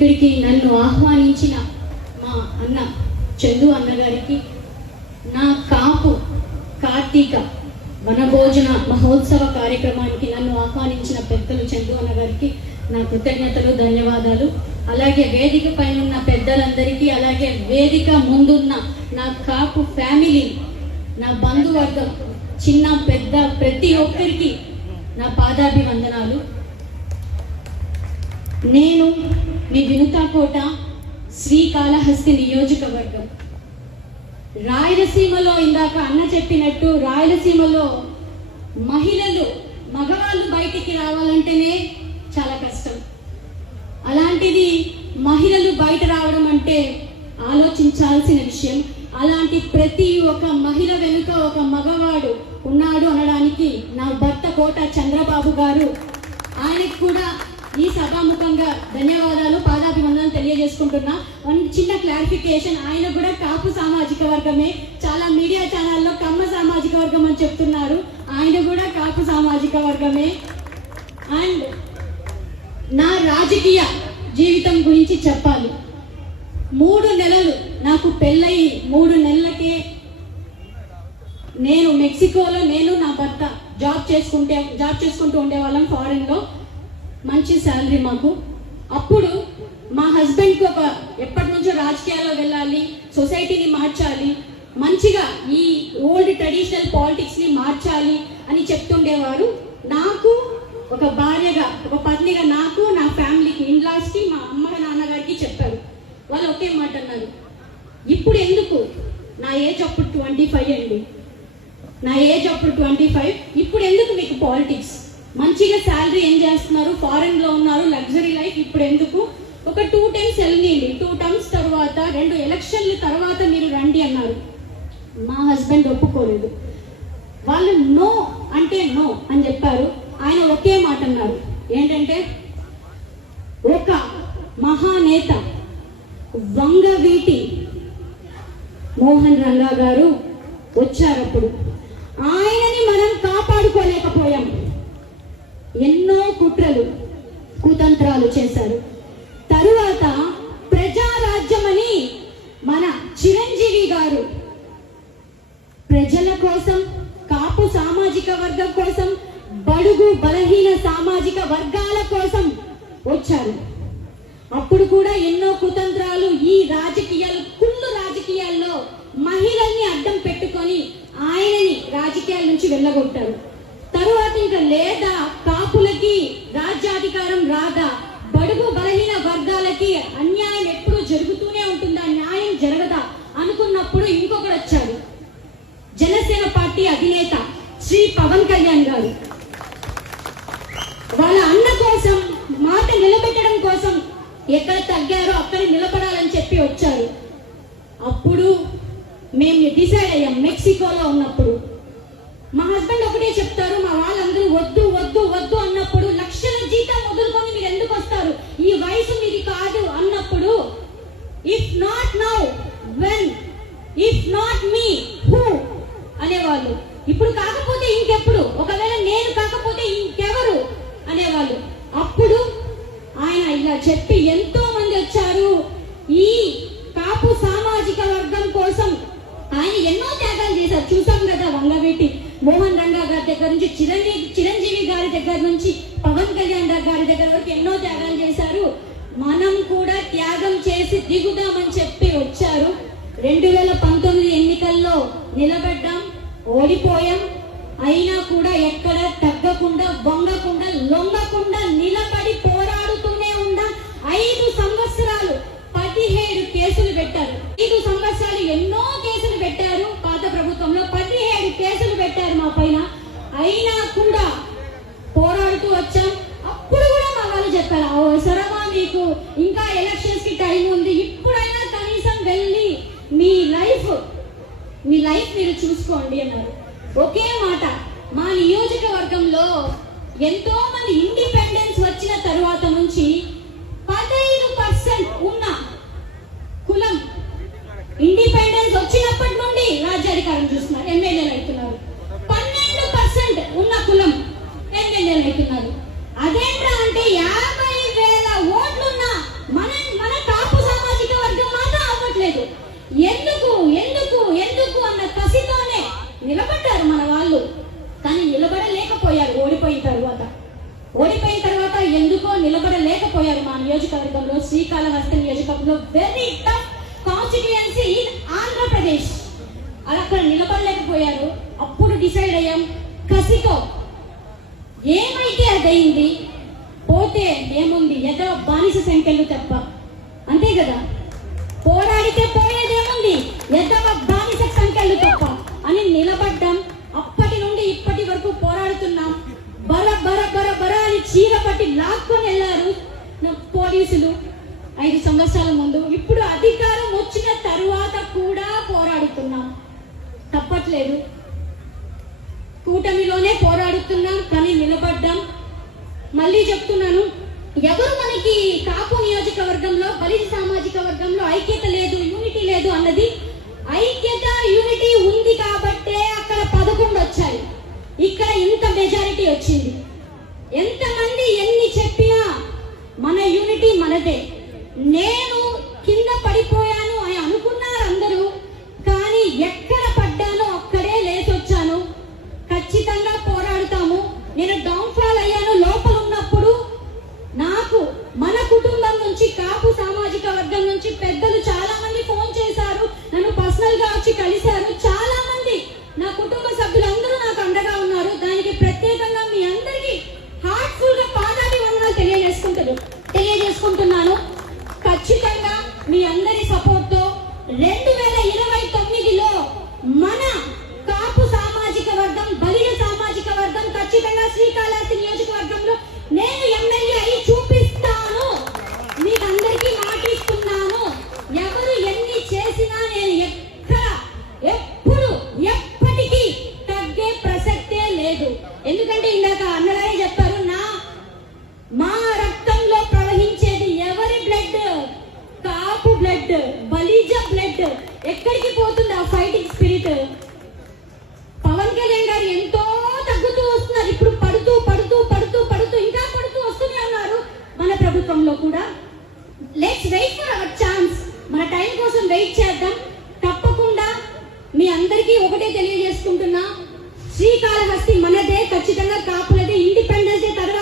ఇక్కడికి నన్ను ఆహ్వానించిన మా అన్న చందు అన్నగారికి నా కాపు కార్తీక వనభోజన మహోత్సవ కార్యక్రమానికి నన్ను ఆహ్వానించిన పెద్దలు చందు అన్నగారికి నా కృతజ్ఞతలు ధన్యవాదాలు. అలాగే వేదిక పైన ఉన్న పెద్దలందరికీ అలాగే వేదిక ముందున్న నా కాపు ఫ్యామిలీ నా బంధువర్గం చిన్న పెద్ద ప్రతి ఒక్కరికి నా పాదాభివందనాలు. నేను మీ వినుతాకోట శ్రీకాళహస్తి నియోజకవర్గం. రాయలసీమలో ఇందాక అన్న చెప్పినట్టు రాయలసీమలో మహిళలు మగవాళ్ళు బయటికి రావాలంటేనే చాలా కష్టం. అలాంటిది మహిళలు బయట రావడం అంటే ఆలోచించాల్సిన విషయం. అలాంటి ప్రతి ఒక్క మహిళ వెనుక ఒక మగవాడు ఉన్నాడు అనడానికి నా భర్త కోట చంద్రబాబు గారు ఆయనకు కూడా ఈ సభాముఖంగా ధన్యవాదాలు పాదాభివందనం తెలియజేసుకుంటున్నా. వన్ చిన్న క్లారిఫికేషన్ ఆయన కూడా కాపు సామాజిక వర్గమే. చాలా మీడియా ఛానల్లో కమ్మ సామాజిక వర్గం అని చెప్తున్నారు. ఆయన కూడా కాపు సామాజిక వర్గమే. అండ్ నా రాజకీయ జీవితం గురించి చెప్పాలి. మూడు నెలలు నాకు పెళ్ళయి మూడు నెలలకే నేను మెక్సికోలో నేను నా భర్త జాబ్ చేసుకుంటే జాబ్ చేసుకుంటూ ఉండేవాళ్ళం ఫారెన్లో మంచి శాలరీ మాకు. అప్పుడు మా హస్బెండ్కి ఒక ఎప్పటి నుంచో రాజకీయాల్లో వెళ్ళాలి సొసైటీని మార్చాలి మంచిగా ఈ ఓల్డ్ ట్రెడిషనల్ పాలిటిక్స్ని మార్చాలి అని చెప్తుండేవారు. నాకు ఒక భార్యగా ఒక పత్నిగా నాకు నా ఫ్యామిలీకి ఇన్లాస్కి మా అమ్మ నాన్నగారికి చెప్పారు. వాళ్ళు ఒకే మాట అన్నారు. ఇప్పుడు ఎందుకు? నా ఏజ్ అప్పుడు ట్వంటీ ఫైవ్ అండి. నా ఏజ్ అప్పుడు ట్వంటీ ఫైవ్. ఇప్పుడు ఎందుకు మీకు పాలిటిక్స్? మంచిగా శాలరీ ఏం చేస్తున్నారు? ఫారెన్లో ఉన్నారు లగ్జరీ లైఫ్ ఇప్పుడు ఎందుకు? ఒక టూ టైమ్స్ వెళ్ళింది. టూ టర్మ్స్ తర్వాత రెండు ఎలక్షన్ల తర్వాత మీరు రండి అన్నారు. మా హస్బెండ్ ఒప్పుకోలేదు. వాళ్ళు నో అంటే నో అని చెప్పారు. ఆయన ఒకే మాట అన్నారు. ఏంటంటే ఒక మహానేత వంగవీటి మోహన్ రంగా గారు వచ్చారు అప్పుడు ఆయనని మనం కాపాడుకోలేకపోయాం బడుగు బలహీన సామాజిక వర్గాల కోసం వచ్చారు. అప్పుడు కూడా ఎన్నో కుతంత్రాలు ఈ రాజకీయాలు కుళ్ళు రాజకీయాల్లో మహిళల్ని అడ్డం పెట్టుకొని ఆయనని రాజకీయాల నుంచి వెళ్ళగొట్టారు. తరువాత ఇంకా లేదా కాపులకి రాజ్యాధికారం రాదా బడుగు బలహీన వర్గాలకి అన్యాయం ఎప్పుడు జరుగుతూనే ఉంటుందా న్యాయం జరగదా అనుకున్నప్పుడు ఇంకొకడు వచ్చారు జనసేన పార్టీ అధినేత శ్రీ పవన్ కళ్యాణ్ గారు వాళ్ళ అన్న కోసం మాట నిలబెట్టడం కోసం ఎక్కడ తగ్గారో అక్కడ నిలబడాలని చెప్పి వచ్చారు. అప్పుడు మేము డిసైడ్ అయ్యాం మెక్సికోలో ఉన్నప్పుడు. మా హస్బెండ్ ఒకటే చెప్తారు మా వాళ్ళందరూ వద్దు వద్దు వద్దు అన్నప్పుడు లక్షల జీతం వదులుకొని మీరు ఎందుకు వస్తారు? ఈ వయసు మీది కాదు అన్నప్పుడు if not now when if not me who అనేవాళ్ళు. ఇప్పుడు కాకపోతే ఇంకెప్పుడు? ఒకవేళ నేను కాకపోతే ఇంకెవరు? అనేవాళ్ళు. ఇలా చెప్పి ఎంతో మంది వచ్చారు. ఈ కాపు సామాజిక వర్గం కోసం ఆయన ఎన్నో త్యాగాలు చేశారు. చూసాం కదా వంగవీటి. మోహన్ రంగా గారి దగ్గర నుంచి చిరంజీవి చిరంజీవి గారి దగ్గర నుంచి పవన్ కళ్యాణ్ గారి దగ్గర వరకు ఎన్నో త్యాగాలు చేశారు. మనం కూడా త్యాగం చేసి దిగుదామని చెప్పి వచ్చారు. రెండు వేల పంతొమ్మిది ఎన్నికల్లో నిలబడ్డాం ఓడిపోయాం. అయినా కూడా ఎక్కడ తగ్గకుండా వంగకుండా లొంగకుండా నిలబడి ఐదు సంవత్సరాలు పదిహేడు కేసులు పెట్టారు. ఐదు సంవత్సరాలు ఎన్నో కేసులు పెట్టారు పాత ప్రభుత్వంలో. పదిహేడు కేసులు పెట్టారు మా పైన. అయినా కూడా పోరాడుతూ వచ్చాం. అప్పుడు కూడా మా వాళ్ళు చెప్పారు అవసరమా మీకు. ఇంకా ఎలక్షన్స్కి టైం ఉంది. ఇప్పుడైనా కనీసం వెళ్ళి మీ లైఫ్ మీ లైఫ్ మీరు చూసుకోండి అన్నారు. ఒకే మాట మా నియోజకవర్గంలో ఎంతో మంది ఇండిపెండెన్స్ వచ్చిన తరువాత నుంచి ఇండిపెండెన్స్ వచ్చినప్పటి నుండి రాజ్యాధికారం చూస్తున్నారు ఎమ్మెల్యేలు అవుతున్నారు. పన్నెండు పర్సెంట్ ఉన్న కులం ఎమ్మెల్యేలు అవుతున్నారు. అదేంటా అంటే యాభై వేల ఓట్లున్న మన మన కాపు సామాజిక వర్గం మాత్రం అవ్వట్లేదు. ఎందుకు ఎందుకు ఎందుకు అన్న కసితోనే నిలబడ్డారు మన వాళ్ళు. కానీ నిలబడలేకపోయారు ఓడిపోయిన తర్వాత. ఓడిపోయిన తర్వాత ఎందుకో నిలబడలేకపోయారు మా నియోజకవర్గంలో శ్రీకాళహస్తి నియోజకవర్గంలో వెరీ టఫ్ ఇన్ ఆంధ్రప్రదేశ్. అలా అక్కడ నిలబడలేకపోయారు. అప్పుడు డిసైడ్ అయ్యాం కసికో ఏమైతే అదయింది పోతే ఏముంది? ఏదో బానిస సంఖ్యలు తప్ప. అంతే కదా? పోరాడితే పోయేదేముంది ఎద్దవ బానిస సంఖ్యలు తప్ప. అని నిలబడ్డాం. అప్పటి నుండి ఇప్పటి వరకు పోరాడుతున్నాం. బర బర బర బర అని చీర పట్టి లాక్కొని వెళ్ళారు పోలీసులు. ఐదు సంవత్సరాల ముందు. ఇప్పుడు అధిక వచ్చిన తరువాత కూడా పోరాడుతున్నాం నిలబడట్లేదు కూటమిలోనే పోరాడుతున్నాం కానీ నిలబడ్డాం. మళ్ళీ చెప్తున్నాను ఎవరు మనకి కాపు నియోజకవర్గంలో బలిజ సామాజిక వర్గంలో ఐక్యత లేదు యూనిటీ లేదు అన్నది? ఐక్యత యూనిటీ ఉంది కాబట్టే అక్కడ పదకొండు వచ్చాయి. ఇక్కడ ఇంత మెజారిటీ వచ్చింది. ఎంతమంది ఎన్ని చెప్పినా మన యూనిటీ మనదే. నేను కింద పడిపోయాను తెలియజేసుకుంటున్నాను ఎక్కడికి పోతుంది ఆ ఫైటింగ్ స్పిరిట్ పవన్ కళ్యాణ్ గారు ఎంతో తగ్గుతూ వస్తున్నారు. ఇప్పుడు పడుతూ పడుతూ పడుతూ పడుతూ ఇంకా పడుతూ వస్తూనే ఉన్నారు మన ప్రభుత్వంలో కూడా. Let's wait for our chance మన టైం కోసం వెయిట్ చేద్దాం. తప్పకుండా మీ అందరికీ ఒకటే తెలియజేసుకుంటున్నా. శ్రీకాళహస్తి మనదే ఖచ్చితంగా కాపులదే ఇండిపెండెన్స్ డే తర్వాత